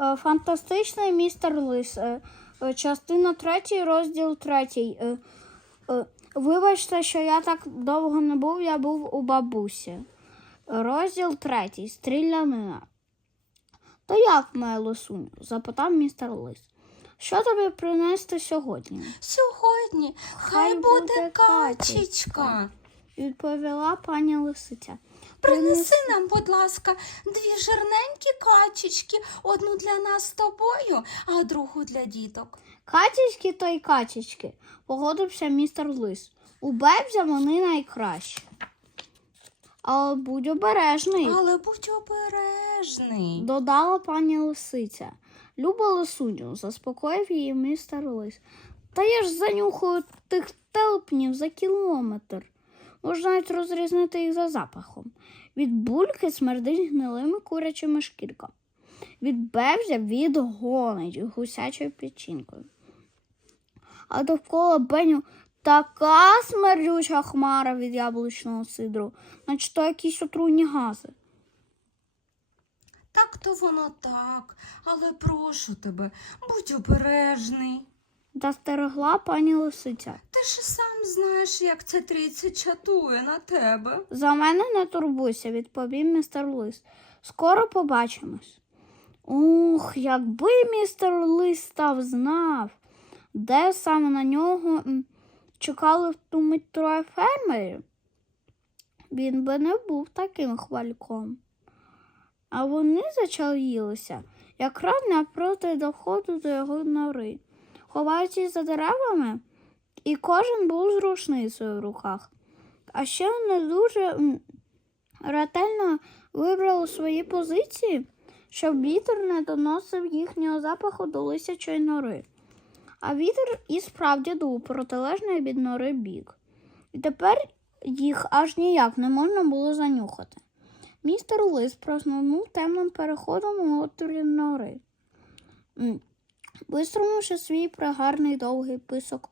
Е, Фантастичний містер Лис. Е, е, Частина 3, розділ 3. Е, е, Вибачте, що я так довго не був, я був у бабусі. Розділ 3. Стрілянина. То як, моя лисуню? запитав містер Лис. Що тобі принести сьогодні? Сьогодні хай, Хай буде, буде качечка. Відповіла пані лисиця. Принеси нам, будь ласка, дві жирненькі качечки, одну для нас з тобою, а другу для діток. Качечки то й качечки, погодився містер Лис. У Бебзя вони найкращі. Але будь обережний, Але будь обережний. додала пані лисиця. Люба лисуню, заспокоїв її містер Лис. Та я ж занюхаю тих телпнів за кілометр. Можна навіть розрізнити їх за запахом. Від бульки смердить гнилими курячими шкірками. Від бевзя відгонить гусячою печінкою. А довкола Беню така смердюча хмара від яблучного сидру, наче то якісь отруйні гази. Так то воно так, але прошу тебе, будь обережний. Застерегла пані лисиця. Ти ж сам знаєш, як це трійці чатує на тебе. За мене не турбуйся, відповів містер Лис. Скоро побачимось. Ух, якби містер Лис став знав, де саме на нього чекали в ту мить троє фермерів, він би не був таким хвальком. А вони зачаїлися якраз напроти доходу до його нори, ховаючись за деревами, і кожен був з рушницею в руках. А ще вони дуже ретельно вибрали свої позиції, щоб вітер не доносив їхнього запаху до лисячої нори. А вітер і справді дув протилежний від нори бік. І тепер їх аж ніяк не можна було занюхати. Містер Лис проснув темним переходом у отворі нори. Виструмивши свій пригарний довгий писок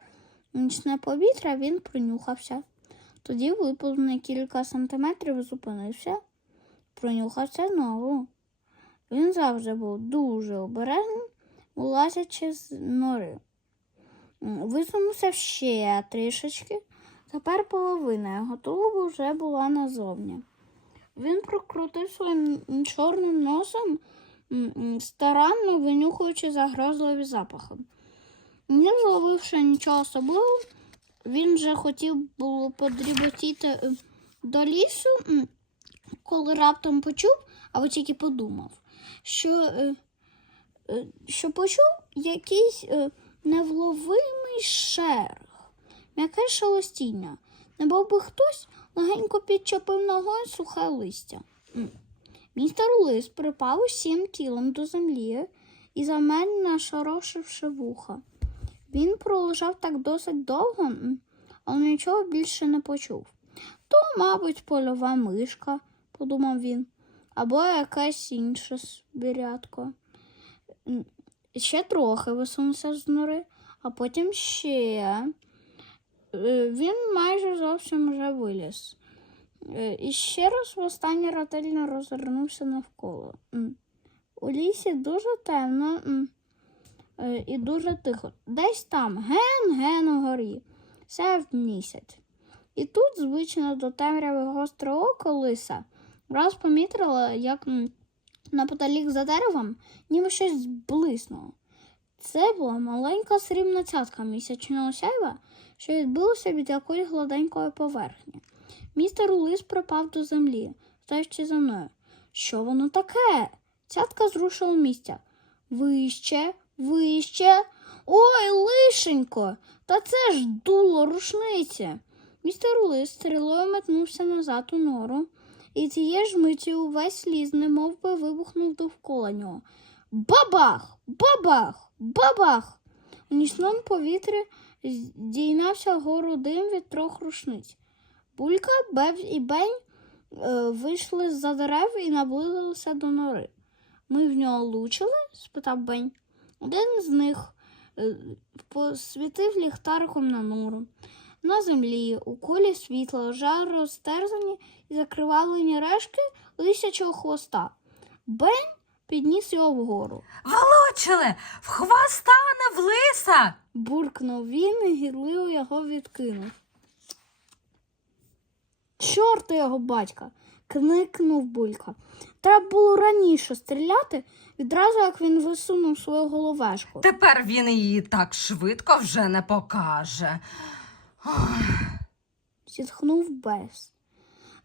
нічне повітря, він принюхався. Тоді виповз на кілька сантиметрів і зупинився, пронюхався знову. Він завжди був дуже обережним, вилазячи з нори. Висунувся ще трішечки, тепер половина його тулуба вже була назовні. Він прокрутив своїм чорним носом, старанно винюхуючи загрозливі запахи. Не зловивши нічого особливого, він вже хотів було подріботіти е, до лісу, коли раптом почув, або тільки подумав, що, е, е, що почув якийсь невловимий шерх, м'яке шелестіння. Не був би хтось легенько підчепив ногою сухе листя. Містер Лис припав усім тілом до землі і замер, нашорошивши вуха. Він пролежав так досить довго, але нічого більше не почув. То, мабуть, польова мишка, подумав він, або якесь інше звірятко. Ще трохи висунувся з нори, а потім ще. Е, Він майже зовсім вже виліз. Е, І ще раз востаннє ретельно розвернувся навколо. У лісі дуже темно і дуже тихо. Десь там ген-ген угорі. Сяв місяць. І тут, звично до темряви гостре око лиса, раз помітила, як м, неподалік за деревом ніби щось блиснуло. Це була маленька срібна цятка місячного сяйва, що відбилося від якоїсь гладенької поверхні. Містер Лис припав до землі, стаючи за мною. Що воно таке? Цятка зрушила місця. Вище, вище. Ой, лишенько, та це ж дуло рушниці. Містер Лис стрілою метнувся назад у нору, і цієї ж миті увесь ліс немов би вибухнув довкола нього. Бабах! Бабах! Бабах! У нічному повітрі здійнався гору дим від трьох рушниць. Булька, Бев і Бень е, вийшли з-за дерев і наблизилися до нори. Ми в нього лучили? спитав Бень. Один з них е, посвітив ліхтариком на нору. На землі у колі світла лежали розтерзані і закривавлені решки лисячого хвоста. Бень підніс його вгору. Волочиле, в хвоста не в лиса. Буркнув він і гідливо його відкинув. Чорти його батька, кникнув булька. Треба було раніше стріляти, відразу як він висунув свою головешку. Тепер він її так швидко вже не покаже. зітхнув Бес.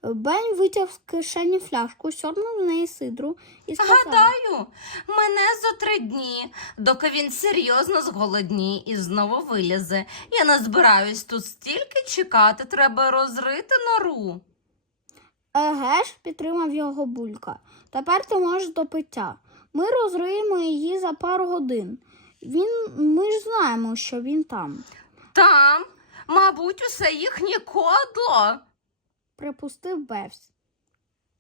Бень витяг з кишені фляжку, сьорнув з неї сидру і сказав, Гадаю, мене за три дні, доки він серйозно зголодніє і знову вилізе. Я не збираюсь тут стільки чекати, треба розрити нору. Еге ж, підтримав його булька. Тепер ти можеш до пиття. Ми розриємо її за пару годин. Він, ми ж знаємо, що він там, Там, мабуть, усе їхнє кодло. припустив Бевс.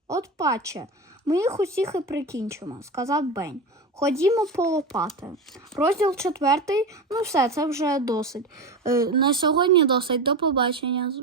От паче, ми їх усіх і прикінчимо, сказав Бень. Ходімо по лопати. Розділ четвертий. Ну все, це вже досить. Е, на сьогодні досить. До побачення.